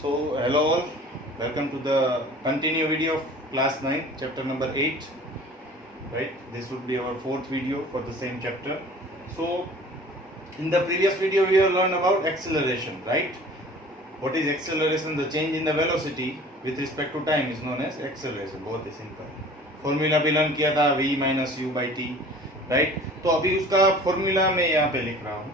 So, hello all, welcome to the continue video of class 9, chapter number 8. Right, this would be our fourth video for the same chapter. So, in the previous video, we have learned about acceleration, right? What is acceleration? The change in the velocity with respect to time is known as acceleration. बहुत ही simple. Formula भी learn किया था v minus u by t, right? तो अभी उसका formula मैं यहाँ पे लिख रहा हूँ.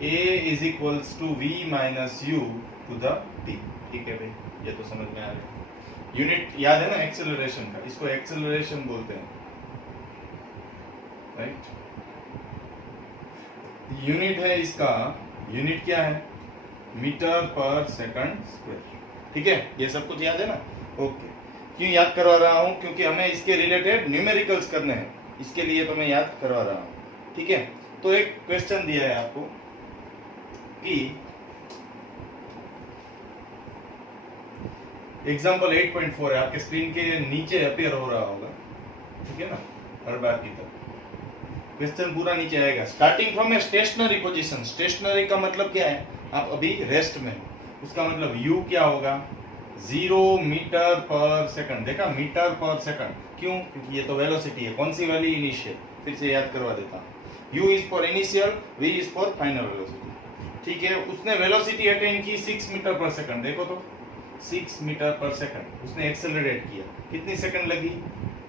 a is equals to v minus u to the t. ठीक है भाई, ये तो समझ में आ गया. यूनिट याद है ना एक्सेलरेशन का, इसको एक्सेलरेशन बोलते हैं, राइट? यूनिट है इसका, यूनिट क्या है? मीटर पर सेकंड स्क्वायर. ठीक है, ये सब कुछ याद है ना? ओके. क्यों याद करवा रहा हूं? क्योंकि हमें इसके रिलेटेड न्यूमेरिकल्स करने हैं, इसके लिए तो मैं याद करवा रहा हूं. ठीक है, तो एक क्वेश्चन दिया है आपको कि एग्जाम्पल 8.4 है, आपके स्क्रीन के नीचे अपियर हो रहा होगा. ठीक है ना, हर बार की तरह क्वेश्चन पूरा नीचे आएगा. Starting from a stationary position. Stationary का मतलब क्या है? आप अभी रेस्ट में हो, उसका मतलब u क्या होगा? 0 मीटर पर सेकंड. देखा, मीटर पर सेकंड. क्यों? क्योंकि ये तो वेलोसिटी है. कौन सी वाली? इनिशियल. फिर से याद करवा देता हूं. u is for initial, v is for final velocity. ठीक है, उसने वेलोसिटी अटेन की 6 मीटर पर सेकंड. देखो तो 6 मीटर पर सेकंड उसने एक्सेलरेट किया. कितनी सेकंड लगी?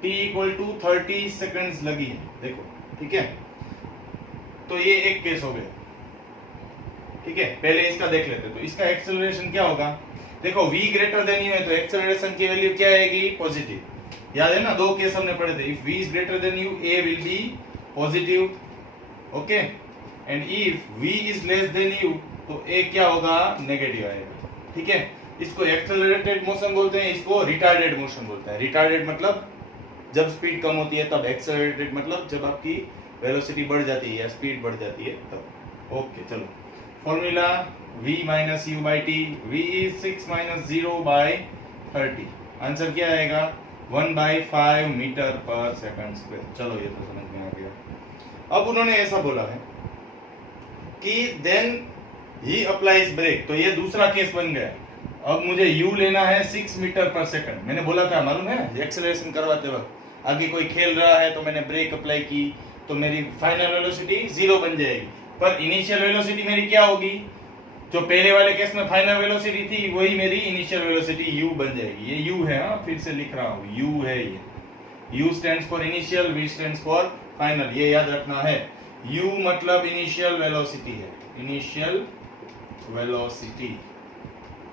t इक्वल टू 30 सेकंड्स लगी है. देखो, ठीक है, तो ये एक केस हो गया. ठीक है, पहले इसका देख लेते हैं. तो इसका एक्सेलरेशन क्या होगा? देखो, v ग्रेटर देन u है तो एक्सेलरेशन की वैल्यू क्या आएगी? पॉजिटिव. याद है ना, दो केस हमने पढ़े थे. If v is greater than u, a will be positive. Okay, and if v is less than u तो a क्या होगा? नेगेटिव आएगा. ठीक है, इसको एक्सेलरेटेड मोशन बोलते हैं, इसको रिटार्डेड मोशन बोलते हैं. रिटार्डेड मतलब जब स्पीड कम होती है तब. एक्सेलरेटेड मतलब जब आपकी वेलोसिटी बढ़ जाती है या स्पीड बढ़ जाती है तब. ओके, चलो formula v minus u by t. v is 6 minus 0 by 30. Answer क्या आएगा? 1/5 मीटर पर सेकंड स्क्वायर. चलो, ये तो समझ में आ गया. अब उन्होंने ऐसा बोला है कि देन ही अप्लाइज ब्रेक. तो ये दूसरा केस बन गया. अब मुझे u लेना है 6 मीटर पर सेकंड. मैंने बोला था, मालूम है, एक्सेलरेशन करवाते वक्त आगे कोई खेल रहा है तो मैंने ब्रेक अप्लाई की तो मेरी फाइनल वेलोसिटी 0 बन जाएगी. पर इनिशियल वेलोसिटी मेरी क्या होगी? जो पहले वाले केस में फाइनल वेलोसिटी थी वही मेरी इनिशियल वेलोसिटी u बन जाएगी. ये u है, फिर से लिख रहा हूं, u है ये. u stands for initial, v stands for final. ये याद रखना है. u मतलब इनिशियल वेलोसिटी है, इनिशियल वेलोसिटी.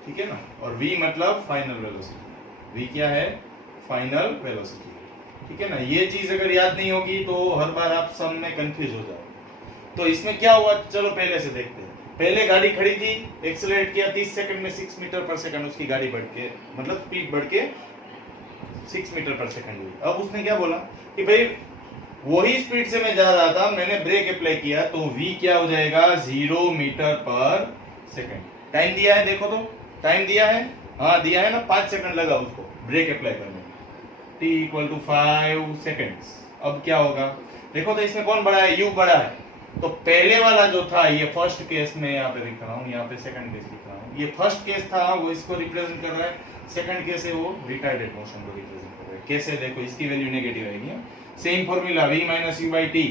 ठीक है ना, और v मतलब फाइनल वेलोसिटी. v क्या है? Final velocity. ठीक है ना, ये चीज अगर याद नहीं होगी तो हर बार आप सम में कंफ्यूज हो जाओ. तो इसमें क्या हुआ, चलो पहले से देखते हैं. पहले गाड़ी खड़ी थी, एक्सेलरेट किया 30 सेकंड में 6 मीटर पर सेकंड. उसकी गाड़ी बढ़ के, मतलब स्पीड बढ़ के 6 मीटर पर सेकंड हुई. अब उसने क्या बोला कि भाई वही स्पीड से मैं जा रहा था, मैंने ब्रेक अप्लाई किया तो v क्या हो जाएगा? 0 मीटर पर सेकंड. टाइम दिया है, देखो तो टाइम दिया है. हाँ दिया है ना, 5 सेकंड लगा उसको ब्रेक अप्लाई करने में. t equal to 5 seconds. अब क्या होगा? देखो तो इसमें कौन बड़ा है? u बड़ा है. तो पहले वाला जो था, ये फर्स्ट केस में यहाँ पे लिख रहा हूँ, यहाँ पे सेकंड केस लिख रहा हूँ. ये फर्स्ट केस था, वो इसको रिप्रेजेंट कर रहा है. सेकंड केस है वो रिटार्डेड मोशन को रिप्रेजेंट कर रहा है. कैसे? देखो, इसकी वैल्यू नेगेटिव आएगी. Same formula, v minus u by T.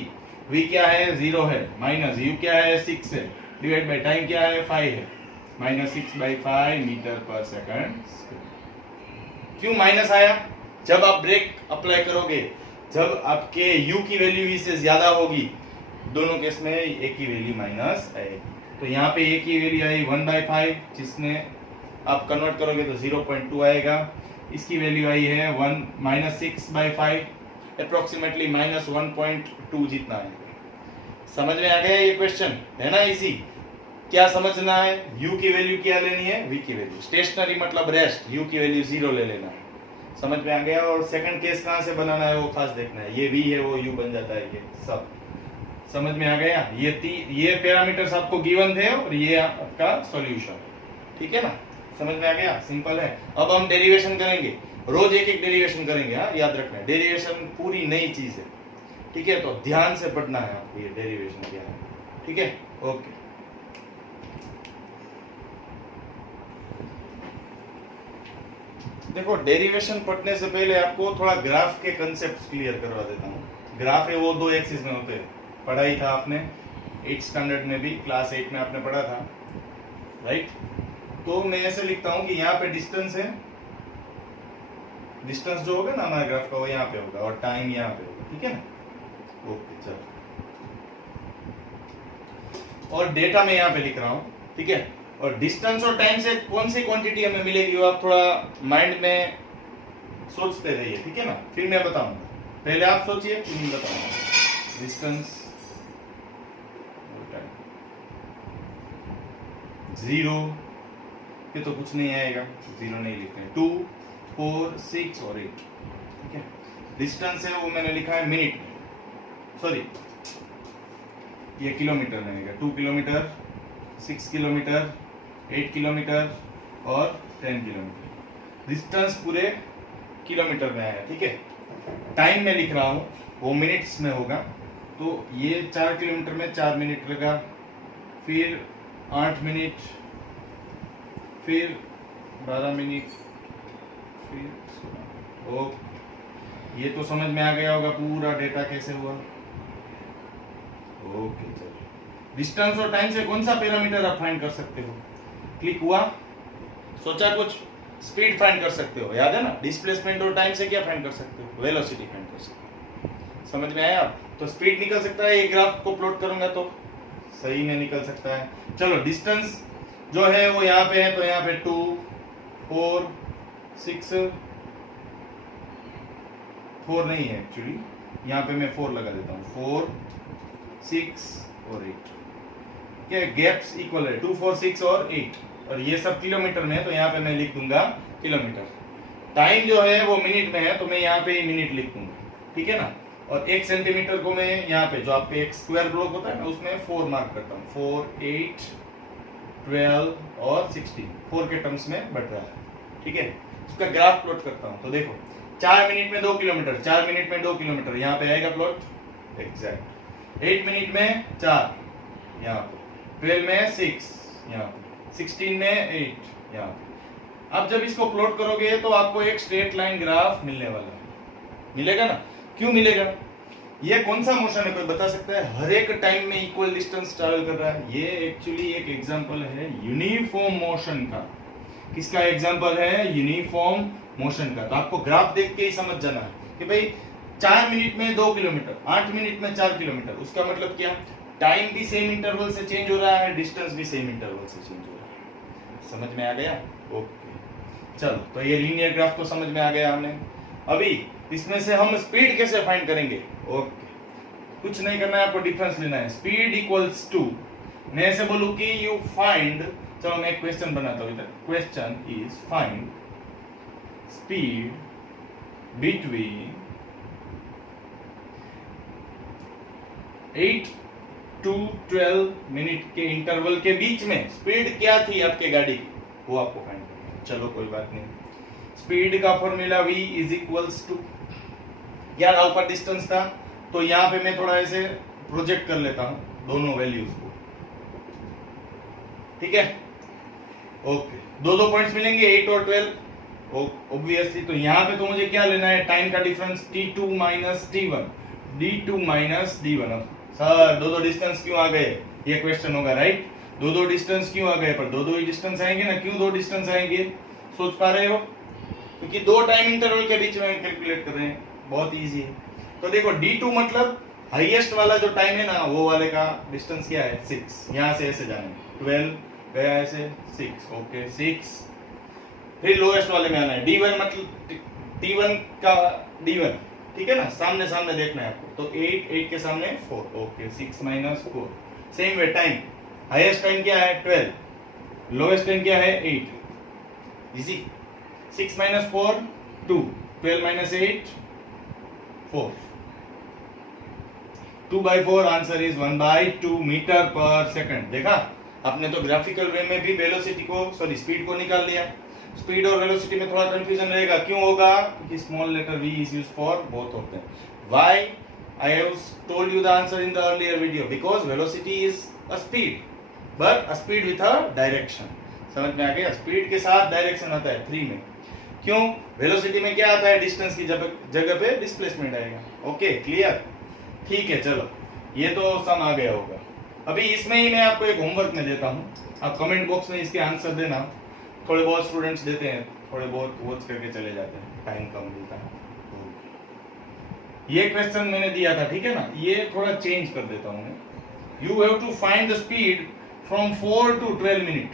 v क्या है? 0 है. माइनस u क्या है? 6 है. डिवाइड बाई टाइम क्या है? 5 है. माइनस 6/5 मीटर पर सेकंड. क्यों माइनस आया? जब आप ब्रेक अप्लाई करोगे, जब आपके u की वैल्यू v से ज्यादा होगी, दोनों केस में a की वैल्यू माइनस आएगी. तो यहाँ पे a की वैल्यू आई 1/5, जिसने आप कन्वर्ट करोगे तो 0.2 आएगा. इसकी वैल्यू आई है 1 माइनस 6/5, अप्रोक्सीमेटली माइनस 1.2 जितना है. समझ में आ गया ये क्वेश्चन? है ना इसी. क्या समझना है? u की वैल्यू क्या लेनी है? v की वैल्यू. स्टेशनरी मतलब रेस्ट, u की वैल्यू 0 ले लेना है. समझ में आ गया? और सेकंड केस कहां से बनाना है वो खास देखना है. ये v है, वो u बन जाता है. ये सब समझ में आ गया? ये पैरामीटर्स आपको गिवन थे और ये आपका सॉल्यूशन. ठीक है ना, समझ में आ गया? सिंपल है. अब हम डेरिवेशन करेंगे, रोज एक एक डेरिवेशन करेंगे. हाँ, याद रखना है, डेरिवेशन पूरी नई चीज है. ठीक है, तो ध्यान से पढ़ना है आपको ये डेरिवेशन क्या है. ठीक है, ओके. देखो डेरिवेशन पढ़ने से पहले आपको थोड़ा ग्राफ के कंसेप्ट क्लियर करवा देता हूँ। ग्राफ है वो दो एक्सिस में होते हैं, पढ़ा ही था आपने 8th स्टैंडर्ड में भी, क्लास 8 में आपने पढ़ा था, राइट। तो मैं ऐसे लिखता हूँ कि यहाँ पे डिस्टेंस है, डिस्टेंस जो होगा ना हमारे ग्राफ का वो यहाँ पे होगा और टाइम यहाँ पे होगा, ठीक है ना। ओके चलो, और डेटा मैं यहाँ पे लिख रहा हूँ, ठीक है। और डिस्टेंस और टाइम से कौन सी क्वांटिटी हमें मिलेगी वो आप थोड़ा माइंड में सोचते रहिए, ठीक है ना, फिर मैं बताऊंगा। पहले आप सोचिए फिर मैं बताऊंगा। डिस्टेंस जीरो ये तो कुछ नहीं आएगा, जीरो नहीं लिखते हैं। 2, 4, 6 और 8, ठीक है। डिस्टेंस है वो मैंने लिखा है मिनट में, सॉरी ये किलोमीटर में आएगा। 2 किलोमीटर, 6 किलोमीटर, 8 किलोमीटर और 10 किलोमीटर। डिस्टेंस पूरे किलोमीटर में आया, ठीक है। टाइम में लिख रहा हूं वो मिनट्स में होगा, तो ये 4 किलोमीटर में 4 मिनट लगा, फिर 8 मिनट, फिर 12 मिनट, फिर ओ ये तो समझ में आ गया होगा पूरा डेटा कैसे हुआ। ओके चलो, डिस्टेंस और टाइम से कौन सा पैरामीटर आप फाइंड कर सकते हो? क्लिक हुआ, सोचा कुछ, स्पीड फाइंड कर सकते हो, याद है ना। डिस्प्लेसमेंट और टाइम से क्या फाइंड कर सकते हो? वेलोसिटी फाइंड कर सकते हो। समझ में आया? तो स्पीड निकल सकता है, ये ग्राफ को प्लॉट करूंगा तो सही में निकल सकता है। चलो डिस्टेंस जो है वो यहाँ पे है, तो यहाँ पे 2, 4, 6, 4 नहीं है एक्चुअली, यहाँ पे मैं 4 लगा देता हूँ। 4, 6 और 8, क्या गैप्स इक्वल है, 2, 4, 6 और 8, और ये सब किलोमीटर में है तो यहाँ पे मैं लिख दूंगा किलोमीटर। टाइम जो है वो मिनट में है तो मैं यहाँ पे मिनट लिख दूंगा, ठीक है ना। और 1 सेंटीमीटर को मैं यहाँ पे जो आपके एक स्क्वायर ब्लॉक होता है ना उसमें 4 मार्क करता हूँ। 4, 8, 12 और 16, 4 के टर्म्स में बढ़ रहा है, ठीक है। उसका ग्राफ प्लॉट करता हूँ तो देखो 4 मिनट में 2 किलोमीटर, 4 मिनट में 2 किलोमीटर, यहाँ पे आएगा प्लॉट एग्जैक्ट। 8 मिनट में 4 यहाँ पे, 12 में 6 यहाँ पे, 16 में 8 यहाँ पे। अब जब इसको प्लॉट करोगे तो आपको एक स्ट्रेट लाइन ग्राफ मिलने वाला है, मिलेगा ना। क्यों मिलेगा? ये कौन सा मोशन है कोई बता सकता है? हर एक टाइम में इक्वल डिस्टेंस ट्रैवल कर रहा है। ये एक्चुअली एक एग्जांपल है यूनिफॉर्म मोशन का। किसका एग्जांपल है? यूनिफॉर्म मोशन का। तो आपको ग्राफ देख के ही समझ जाना है कि भाई 4 मिनट में 2 किलोमीटर, 8 मिनट में 4 किलोमीटर, उसका मतलब क्या? टाइम भी सेम इंटरवल से चेंज हो रहा है, डिस्टेंस भी सेम इंटरवल से चेंज हो रहा है। समझ में आ गया? ओके चलो, तो ये लीनियर ग्राफ तो समझ में आ गया हमें। अभी इसमें से हम स्पीड कैसे फाइंड करेंगे? ओके, कुछ नहीं करना है, आपको डिफरेंस लेना है। स्पीड इक्वल्स टू, मैं ऐसे बोलूं कि यू फाइंड, चलो मैं एक क्वेश्चन बनाता हूं इधर। Question is find speed between 8 to 12 minute के इंटरवल के बीच में स्पीड क्या थी आपके गाड़ी की, वो आपको फाइंड करना है। चलो कोई बात नहीं, स्पीड का formula v is equals to, यार ऊपर डिस्टेंस था तो यहाँ पे मैं थोड़ा ऐसे प्रोजेक्ट कर लेता हूं दोनों वैल्यूज को, ठीक है। ओके, दो पॉइंट्स मिलेंगे 8 और 12 ऑब्वियसली। तो यहाँ पे तो मुझे क्या लेना है? टाइम का difference t2 minus t1, d2 minus d1। अब सर दो डिस्टेंस क्यों आ गए, ये क्वेश्चन होगा, राइट। दो डिस्टेंस क्यों आ गए? पर दो ही डिस्टेंस आएंगे ना। क्यों 2 डिस्टेंस आएंगे? सोच पा रहे हो? क्योंकि 2 टाइम इंटरवल के बीच में कैलकुलेट कर रहे हैं, बहुत इजी है। तो देखो d2 मतलब हाईएस्ट वाला जो टाइम है ना वो वाले का डिस्टेंस क्या है? 6। यहाँ से ऐसे जाना है, 12 गया ऐसे 6, ओके 6। फिर लोएस्ट वाले में आना है, d1 मतलब t1 का d1, ठीक है ना, सामने सामने देखना है आपको। तो 8 के सामने 4, okay 6 minus 4। Same way time, highest time क्या है? 12, लोएस्ट टाइम क्या है? 8। Easy. 6 minus 4 2, 12 minus 8 4, 2/4। Answer is 1/2 meter पर सेकंड। देखा आपने, तो ग्राफिकल वे में भी वेलोसिटी को, सॉरी स्पीड को निकाल लिया। स्पीड और वेलोसिटी में थोड़ा कंफ्यूजन रहेगा, क्यों होगा? क्योंकि small letter v is used for both of them. Why? I have told you the answer in the earlier video, because velocity is a speed, but a speed with a direction. समझ में आ गया? Speed के साथ direction आता है 3 में। क्यों? Velocity में क्या आता है? डिस्टेंस की जगह पे डिस्प्लेसमेंट आएगा। Okay, clear? ठीक है, चलो ये तो सम आ गया होगा। अभी इसमें ही मैं आपको एक होमवर्क में देता हूँ, आप कमेंट बॉक्स में इसके आंसर देना। थोड़े बहुत स्टूडेंट्स देते हैं, थोड़े बहुत वॉच करके चले जाते हैं, टाइम कम मिलता है। तो ये क्वेश्चन मैंने दिया था, ठीक है ना, ये थोड़ा चेंज कर देता हूँ। You have to find the speed from 4 to 12 minute,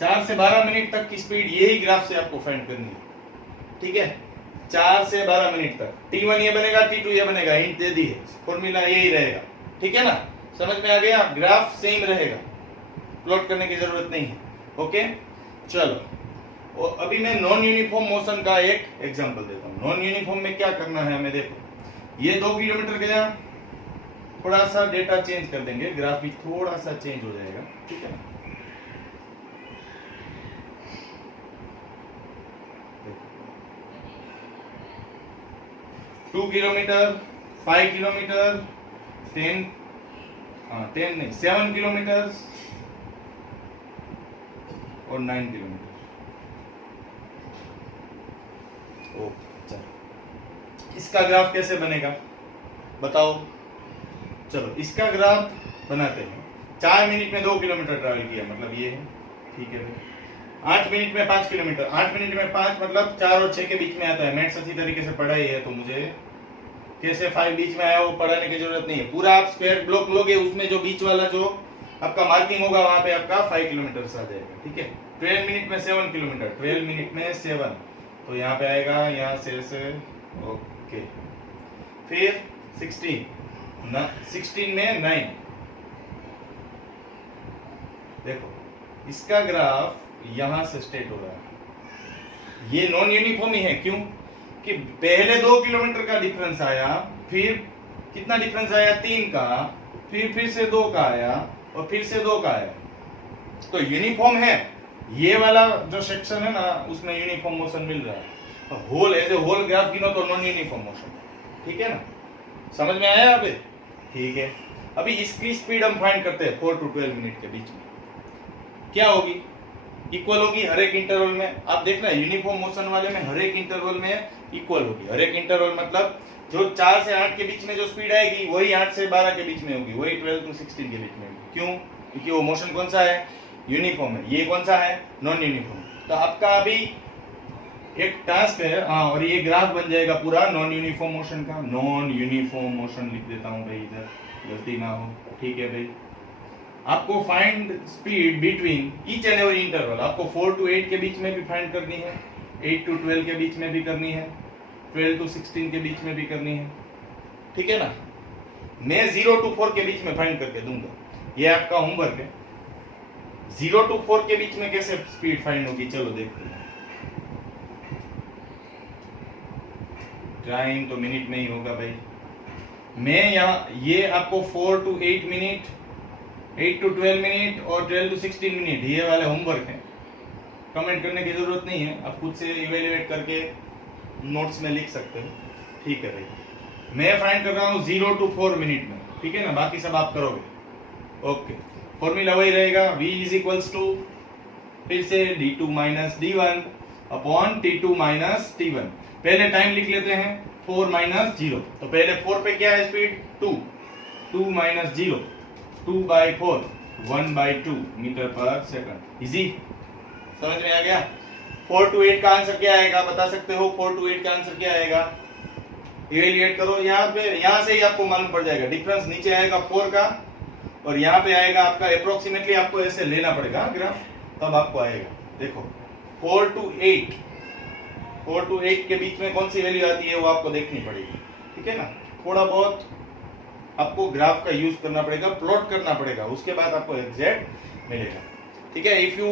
4 से 12 मिनट तक की स्पीड यही ग्राफ से आपको फाइंड करनी है, ठीक है? 4 से 12 मिनट तक T1 ये बनेगा, T2 ये बनेगा, हिंट दे दी है, फॉर्मूला यही रहेगा, ठीक है ना? समझ में आ गया? ग्राफ सेम रहेगा, प्लॉट करने की जरूरत नहीं है। ओके, चलो और अभी मैं नॉन यूनिफॉर्म मोशन का एक एग्जांपल देता हूँ। नॉन यूनिफॉर्म में क्या करना है हमें, देखो ये 2 किलोमीटर गया, थोड़ा सा डेटा चेंज कर देंगे, ग्राफ भी थोड़ा सा चेंज हो जाएगा, ठीक है ना? 2 किलोमीटर, 5 किलोमीटर, 10 नहीं 7 किलोमीटर और 9 किलोमीटर। ओके, चलो इसका ग्राफ कैसे बनेगा बताओ? चलो इसका ग्राफ बनाते हैं। 4 मिनट में 2 किलोमीटर ट्रैवल किया, मतलब ये है, ठीक है भाई। 8 मिनट में 5 किलोमीटर, 8 मिनट में 5 मतलब 4 और 6 के बीच में आता है। मैथ्स अच्छी तरीके से पढ़ाई है तो मुझे कैसे 5 बीच में आया वो पढ़ाने की जरूरत नहीं है। पूरा आप स्क्वायर ब्लॉक लोगे, उसमें जो बीच वाला जो आपका मार्किंग होगा वहां पे आपका 5 किलोमीटर आ जाएगा, ठीक है? 12 मिनट में 7 किलोमीटर, 12 मिनट में 7, तो यहाँ पे आएगा, यहाँ से ओके। फिर 16 में 9। देखो इसका ग्राफ यहां से स्टेट हो रहा है, ये नॉन यूनिफॉर्म ही है। क्यों? कि पहले 2 किलोमीटर का डिफरेंस आया, फिर कितना डिफरेंस आया? 3 का, फिर से 2 का आया और फिर से 2 का आया, तो यूनिफॉर्म है। ये वाला जो सेक्शन है ना, उसमें यूनिफॉर्म मोशन मिल रहा है। Whole as a whole graph गिनो तो नॉन यूनिफॉर्म मोशन, ठीक है ना? समझ में आया अभी? ठीक है, अभी इसकी स्पीड हम फाइंड करते हैं 4 to 12 मिनट के बीच में। क्या होगी? इक्वल होगी हर एक इंटरवल में। आप देखना यूनिफॉर्म मोशन वाले में हर एक इंटरवल में इक्वल होगी। हर एक इंटरवल मतलब जो 4 से 8 के बीच में जो स्पीड आएगी वही 8 से 12 के बीच में होगी, वही 12 to 16 के बीच में होगी। क्यों? क्योंकि वो मोशन कौन सा है? यूनिफॉर्म है। ये कौन सा है? Non uniform. तो आपका अभी एक टास्क है, हाँ, और ये ग्राफ बन जाएगा पूरा नॉन यूनिफॉर्म मोशन का। नॉन यूनिफॉर्म मोशन लिख देता हूँ भाई, इधर गलती ना हो, ठीक है भाई? आपको find speed between each and every interval. आपको 4 to 8 के बीच में भी फाइंड करनी है, 8 to 12 के बीच में भी करनी है, 12 to 16 के बीच में भी करनी है, ठीक है ना? मैं 0 to 4 के बीच में फाइंड करके दूंगा, ये आपका होमवर्क है। 0 to 4 के बीच में कैसे स्पीड फाइंड होगी, चलो देखते हैं। टाइम तो मिनट में ही होगा भाई। मैं यहाँ ये आपको 4 to 8 मिनट, 8 to 12 मिनट और 12 to 16 मिनट ये वाले होमवर्क हैं। कमेंट करने की जरूरत नहीं है, आप खुद से इवेल्युएट करके नोट्स में लिख सकते हो, ठीक है भाई? मैं फाइंड कर रहा हूँ 0 to 4 मिनट में, ठीक है ना? बाकी सब आप करोगे। ओके, फॉर्मूला वही रहेगा, v इज इक्वल्स टू फिर से d2 minus d1 upon t2 minus t1। पहले टाइम लिख लेते हैं 4 माइनस 0, तो पहले 4 पे क्या है स्पीड? 2 माइनस 0, 2/4, 1/2 मीटर पर सेकंड। इजी, समझ में आ गया? 4 to 8 का आंसर क्या आएगा बता सकते हो? 4 to 8 का आंसर क्या आएगा? इवेल्युएट करो। यहाँ पे, यहाँ से ही आपको मालूम पड़ जाएगा। डिफरेंस नीचे आएगा 4 का और यहाँ पे आएगा आपका अप्रोक्सीमेटली, आपको ऐसे लेना पड़ेगा ग्राफ, तब आपको आएगा। देखो 4 to 8 के बीच में कौन सी वैल्यू आती है वो आपको देखनी पड़ेगी, ठीक है ना? थोड़ा बहुत आपको ग्राफ का यूज करना पड़ेगा, प्लॉट करना पड़ेगा, उसके बाद आपको एग्जैक्ट मिलेगा, ठीक है? If you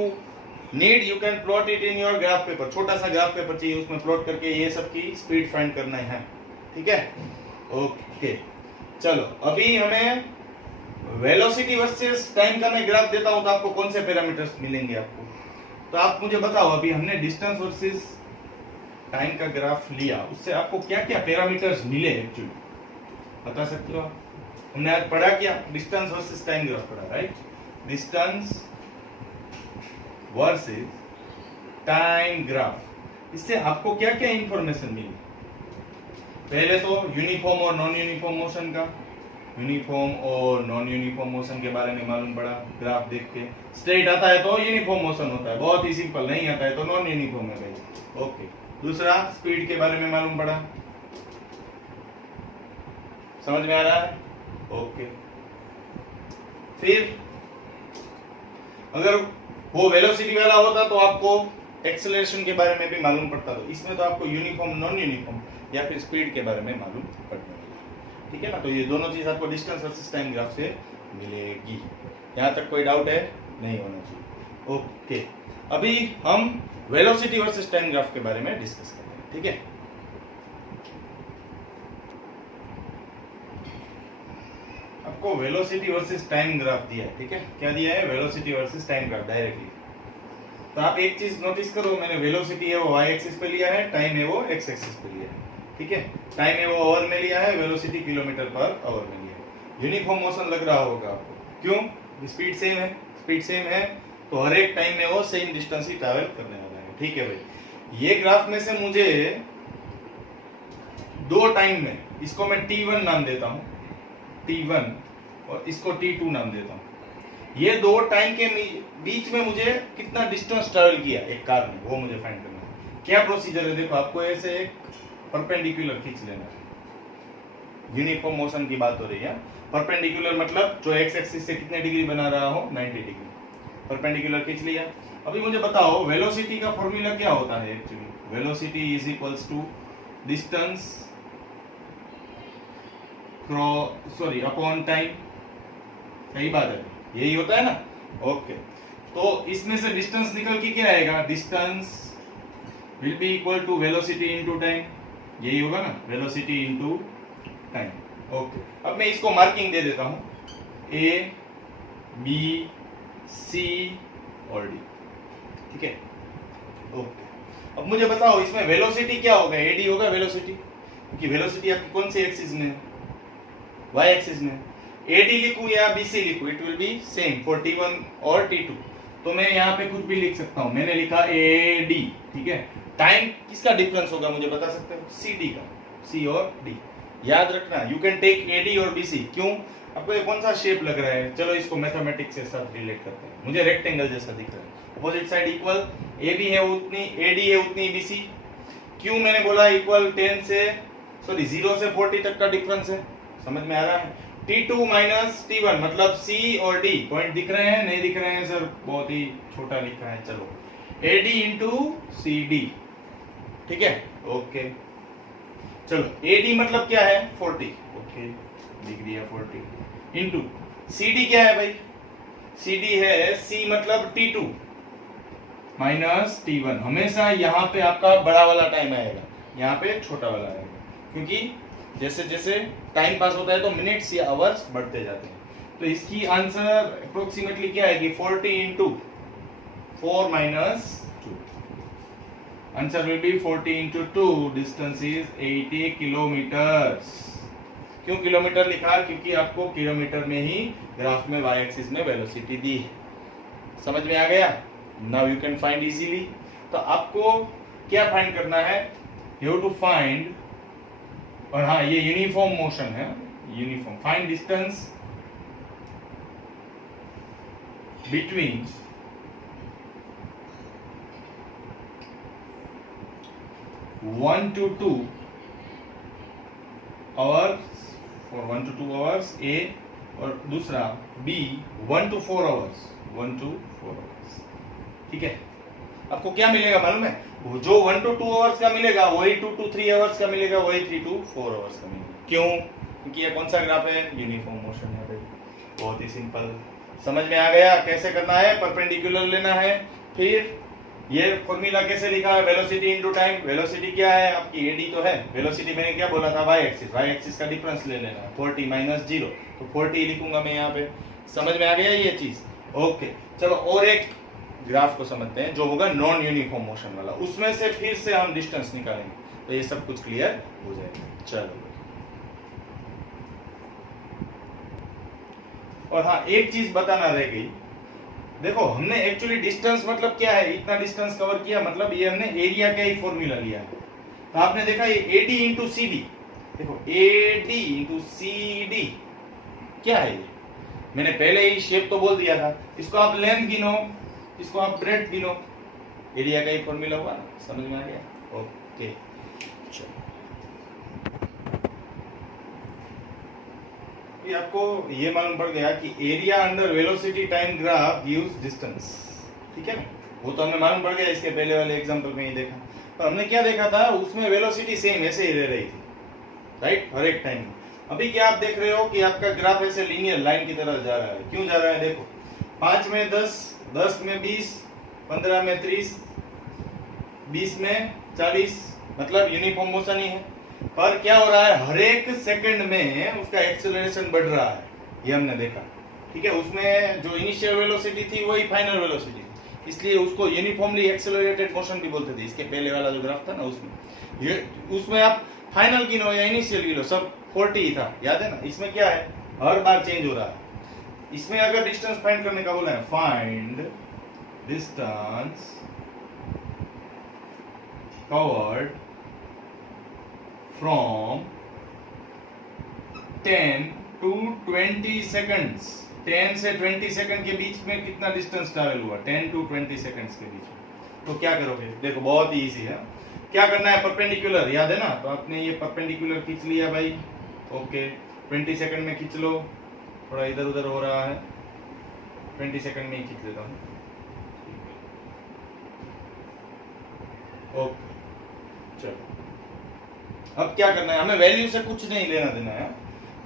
need you can plot it in your graph paper. छोटा सा ग्राफ पेपर चाहिए, उसमें प्लॉट करके ये सब की स्पीड फाइंड करना है, ठीक है? ओके, चलो अभी हमें वेलोसिटी वर्सेस टाइम का मैं ग्राफ देता हूं, तो आपको कौन से पैरामीटर्स मिलेंगे आपको? तो आप मुझे बताओ, अभी हमने डिस्टेंस वर्सेस टाइम का ग्राफ लिया, उससे आपको क्या क्या पैरामीटर्स मिले एक्चुअली बता सकते हो? हमने आज पढ़ा क्या? डिस्टेंस वर्सेस टाइम ग्राफ पढ़ा, right? Distance versus time graph. इससे आपको क्या क्या इंफॉर्मेशन मिली? पहले तो यूनिफॉर्म और नॉन यूनिफॉर्म मोशन का, यूनिफॉर्म और नॉन यूनिफॉर्म मोशन के बारे में मालूम पड़ा ग्राफ देख के। स्ट्रेट आता है तो यूनिफॉर्म मोशन होता है, बहुत ही सिंपल, नहीं आता है तो नॉन यूनिफॉर्म है भाई। ओके, दूसरा स्पीड के बारे में मालूम पड़ा, समझ में आ रहा है? ओके, फिर अगर वो वेलोसिटी वाला होता तो आपको एक्सेलरेशन के बारे में भी मालूम पड़ता, तो इसमें तो आपको यूनिफॉर्म नॉन यूनिफॉर्म या फिर स्पीड के बारे में मालूम पड़ने वाला, ठीक है ना। तो ये दोनों चीज आपको डिस्टेंस वर्सेस टाइम ग्राफ से मिलेगी। यहाँ तक कोई डाउट है? नहीं होना चाहिए। ओके, अभी हम वेलोसिटी वर्सेस टाइम ग्राफ के बारे में डिस्कस करते हैं, ठीक है। आपको वेलोसिटी वर्सेस टाइम ग्राफ दिया है, ठीक है। क्या दिया है? Velocity versus time graph directly. तो आप एक चीज नोटिस करो, मैंने वेलोसिटी है वो y एक्सिस पे लिया है, टाइम है वो x एक्सिस पे लिया है, ठीक है। टाइम है वो आवर में लिया है, वेलोसिटी किलोमीटर पर आवर में लिया है। यूनिफॉर्म मोशन लग रहा होगा आपको, क्यों? स्पीड सेम है, स्पीड सेम है तो हर एक टाइम में वो सेम डिस्टेंस ही ट्रैवल करने वाला है, ठीक है भाई। ये ग्राफ में से मुझे दो टाइम में, इसको मैं t1 नाम देता हूं, t1, और इसको t2 नाम देता हूं। ये दो टाइम के बीच में मुझे कितना डिस्टेंस ट्रैवल किया एक कार ने, वो मुझे फाइंड करना है। क्या प्रोसीजर है? देखो, आपको ऐसे एक परपेंडिकुलर खींच लेना है। यूनिफॉर्म मोशन की बात हो रही है। परपेंडिकुलर मतलब जो एक्स एक्सिस से कितने डिग्री बना रहा हो, 90 डिग्री। परपेंडिकुलर खींच लिया। अभी मुझे बताओ वेलोसिटी का फॉर्मूला क्या होता है actually? Velocity is equals to distance upon time. सही बात है, यही होता है ना। ओके, तो इसमें से डिस्टेंस निकल के क्या आएगा? Distance will be equal to velocity into time, यही होगा ना, वेलोसिटी इनटू टाइम। ओके, अब मैं इसको मार्किंग दे देता हूं, ए बी सी और डी, ठीक है। ओके, अब मुझे बताओ इसमें वेलोसिटी क्या होगा? एडी होगा वेलोसिटी, क्योंकि वेलोसिटी आपकी कौन सी एक्सिस में है? y एक्सिस में। AD लिखूं या BC लिखूं, it will be same for T1 और T2। तो मैं यहाँ पे कुछ भी लिख सकता हूं, मैंने लिखा AD, ठीक है। टाइम किसका डिफरेंस होगा मुझे बता सकते हो? CD का, C और D। याद रखना, यू कैन टेक AD और BC। क्यों? आपको ये कौन सा शेप लग रहा है? चलो इसको मैथमेटिक्स के साथ रिलेट करते हैं। मुझे रेक्टेंगल जैसा दिख रहा है, अपोजिट साइड इक्वल, AB है उतनी, AD है उतनी BC। क्यों मैंने बोला इक्वल? 0 से 40 तक का डिफरेंस है, समझ में आ रहा है। T2 माइनस T1 मतलब C और D। पॉइंट दिख रहे हैं? नहीं दिख रहे हैं सर, बहुत ही छोटा लिखा है। चलो, AD इंटू CD, ठीक है। ओके, चलो AD मतलब क्या है? 40, ओके, दिख दिया 40, इंटू CD क्या है भाई? CD है C मतलब T2 माइनस T1। हमेशा यहाँ पे आपका बड़ा वाला टाइम आएगा, यहाँ पे छोटा वाला आएगा, क्योंकि जैसे जैसे टाइम पास होता है तो मिनट्स या आवर्स बढ़ते जाते हैं। तो इसकी आंसर अप्रोक्सीमेटली क्या आएगी? 40 into 4 minus 2। Answer will be 40 into 2, distance is 80 kilometres. क्यों किलोमीटर लिखा? क्योंकि आपको किलोमीटर में ही ग्राफ में y एक्सिस में वेलोसिटी दी है। समझ में आ गया? Now you can find easily. तो आपको क्या फाइंड करना है? यू हैव टू फाइंड, और हाँ ये यूनिफॉर्म मोशन है, uniform. Find distance between one to two hours, for 1 to 2 hours A, और दूसरा B 1 to 4 hours, 1 to 4 hours, ठीक है। आपको क्या मिलेगा मालूम है? वो जो 1 to 2 आवर्स का मिलेगा वही 2 to 3 आवर्स का मिलेगा, वही 3 to 4 आवर्स का मिलेगा। क्यों? क्योंकि ये कौन सा ग्राफ है? यूनिफॉर्म मोशन है भाई। बहुत ही सिंपल, समझ में आ गया कैसे करना है? परपेंडिकुलर लेना है। फिर ये फॉर्मूला कैसे लिखा है? Velocity into time. वेलोसिटी क्या है आपकी? AD तो है। वेलोसिटी मैंने क्या बोला था? y एक्सिस का डिफरेंस ले लेना है, 40 माइनस 0, तो 40 लिखूंगा मैं यहाँ पे। समझ में आ गया ये चीज? ओके, चलो और एक ग्राफ को समझते हैं जो होगा नॉन यूनिफॉर्म मोशन वाला, उसमें से फिर से हम डिस्टेंस निकालेंगे तो ये सब कुछ क्लियर हो जाएगा। चलो, और हाँ एक चीज बताना रह गई, देखो हमने एक्चुअली डिस्टेंस मतलब क्या है, इतना डिस्टेंस कवर किया, मतलब ये हमने एरिया का ही फॉर्मूला लिया है। तो आपने देखा ये AD इंटू CD, देखो AD इंटू CD क्या है ये, मैंने पहले ही शेप तो बोल दिया था, इसको आप लेंथ गिनो, इसको आप ब्रेड्थ गिनो, एरिया का ही फॉर्मूला हुआ ना, समझ में आ गया? ओके चलो आपको ये मालूम पड़ गया कि area under velocity time graph gives distance, ठीक है ना, वो तो हमें मालूम पड़ गया, इसके पहले वाले एग्जांपल में ही देखा। तो हमने क्या देखा था, उसमें वेलोसिटी सेम ऐसे ही रह रही थी, राइट, हर एक टाइम। अभी क्या आप देख रहे हो कि आपका ग्राफ ऐसे लीनियर लाइन की तरह जा रहा है, क्यों जा रहा है? देखो 5 में 10, 10 में 20, 15 में 30, 20 में 40, मतलब यूनिफॉर्म मोशन ही है। पर क्या हो रहा है, हर एक सेकंड में उसका एक्सेलरेशन बढ़ रहा है, ये हमने देखा, ठीक है। उसमें जो इनिशियल वेलोसिटी थी वही फाइनल वेलोसिटी, इसलिए उसको यूनिफॉर्मली एक्सेलरेटेड मोशन भी बोलते थे। इसके पहले वाला जो ग्राफ था ना, उसमें आप फाइनल गिनो या इनिशियल गिनो, सब 40 ही था, याद है ना। इसमें क्या है, हर बार चेंज हो रहा है। इसमें अगर डिस्टेंस फाइंड करने का बोला है, find distance covered from 10 to 20 seconds, 10 से 20 सेकंड के बीच में कितना डिस्टेंस ट्रैवल हुआ, 10 to 20 सेकंड्स के बीच में। तो क्या करोगे, देखो बहुत ही इजी है। क्या करना है, परपेंडिकुलर, याद है ना, तो आपने ये परपेंडिकुलर खींच लिया भाई, ओके 20 सेकंड में खींच लो, थोड़ा इधर उधर हो रहा है, 20 सेकंड में ही खींच लेता हूँ, ओके चलो। अब क्या करना है, हमें वैल्यू से कुछ नहीं लेना देना है।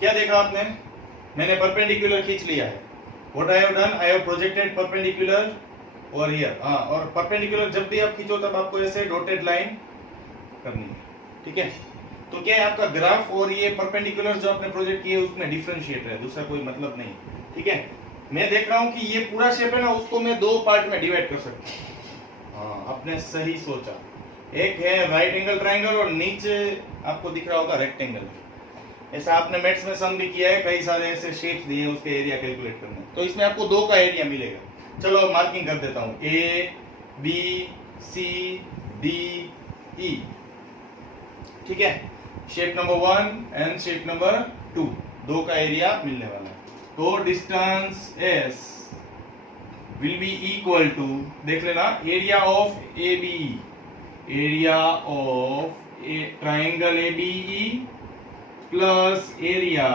क्या देखा आपने, मैंने परपेंडिकुलर खींच लिया है, what I have done, I have projected perpendicular और हियर, और परपेंडिकुलर जब भी आप खींचो तब आपको ऐसे डॉटेड लाइन करनी है, ठीक है। तो क्या है, आपका ग्राफ और ये परपेंडिकुलर जो आपने प्रोजेक्ट किए उसमें डिफरेंशिएट है, दूसरा कोई मतलब नहीं, ठीक है। मैं देख रहा हूं कि ये पूरा शेप है ना, उसको मैं 2 पार्ट में डिवाइड कर सकता हूं। हाँ, आपने सही सोचा, एक है राइट एंगल ट्रायंगल और नीचे आपको दिख रहा होगा रेक्टेंगल। ऐसा आपने मैथ्स में सम भी किया है, कई सारे ऐसे शेप्स दिए उसके एरिया कैलकुलेट करने, तो इसमें आपको 2 का एरिया मिलेगा। चलो मार्किंग कर देता हूं, A B C D E, ठीक है। Shape number 1 and shape number 2, 2 का एरिया मिलने वाला है। तो distance S will be equal to, देख लेना, area of AB, area of triangle ABE plus area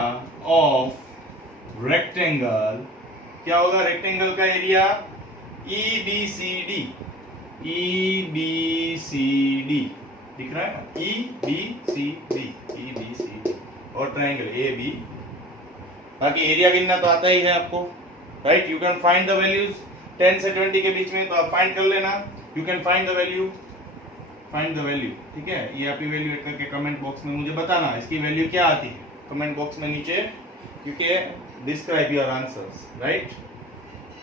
of rectangle, क्या होगा, रेक्टेंगल का एरिया EBCD, EBCD दिख रहा है ना, EBCD, EBCD और ट्राइंगल AB। बाकी एरिया गिनना तो आता ही है आपको, right. You can find the values 10 से 20 के बीच में, तो आप फाइंड कर लेना, you can find the value, find the value, ठीक है। ये आप इवैल्यूएट करके कमेंट बॉक्स में मुझे बताना इसकी वैल्यू क्या आती है, कमेंट बॉक्स में नीचे, क्योंकि डिस्क्राइब योर आंसर्स, राइट।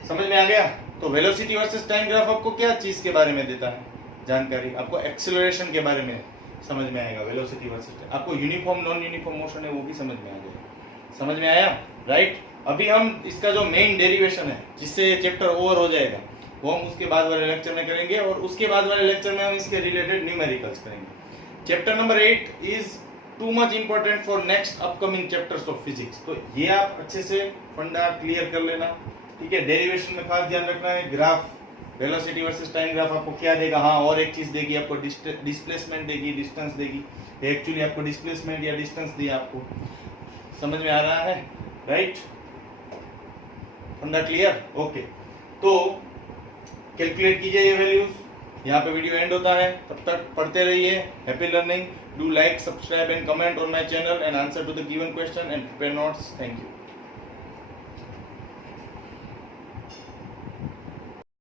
समझ में आ गया। तो वेलोसिटी वर्सेस टाइम ग्राफ आपको क्या चीज के बारे में देता है जानकारी, आपको एक्सेलरेशन के बारे में समझ में आएगा, वेलोसिटी वर्सेस टाइम, आपको यूनिफॉर्म नॉन यूनिफॉर्म मोशन है वो भी समझ में आ जाएगा, समझ में आया, राइट। अभी हम इसका जो मेन डेरिवेशन है, जिससे चैप्टर ओवर हो जाएगा, वो हम उसके बाद वाले लेक्चर में करेंगे, और उसके बाद वाले लेक्चर में हम इसके रिलेटेड न्यूमेरिकल्स करेंगे। Chapter number 8 is too much important for next upcoming chapters of physics, तो ये आप अच्छे से फंडा क्लियर कर लेना, ठीक है। डेरिवेशन में खास ध्यान रखना है, graph velocity versus time graph आपको क्या देगा, हाँ और एक चीज देगी आपको, डिस्प्लेसमेंट देगी, डिस्टेंस देगी, एक्चुअली आपको डिस्प्लेसमेंट या डिस्टेंस दिया, आपको समझ में आ रहा है, राइट, फंडा क्लियर, ओके। तो कैलकुलेट कीजिए ये वैल्यूज, यहाँ पे वीडियो एंड होता है, तब तक पढ़ते रहिए, happy learning, do like, subscribe and comment on my channel and answer to the given question and prepare notes, thank you.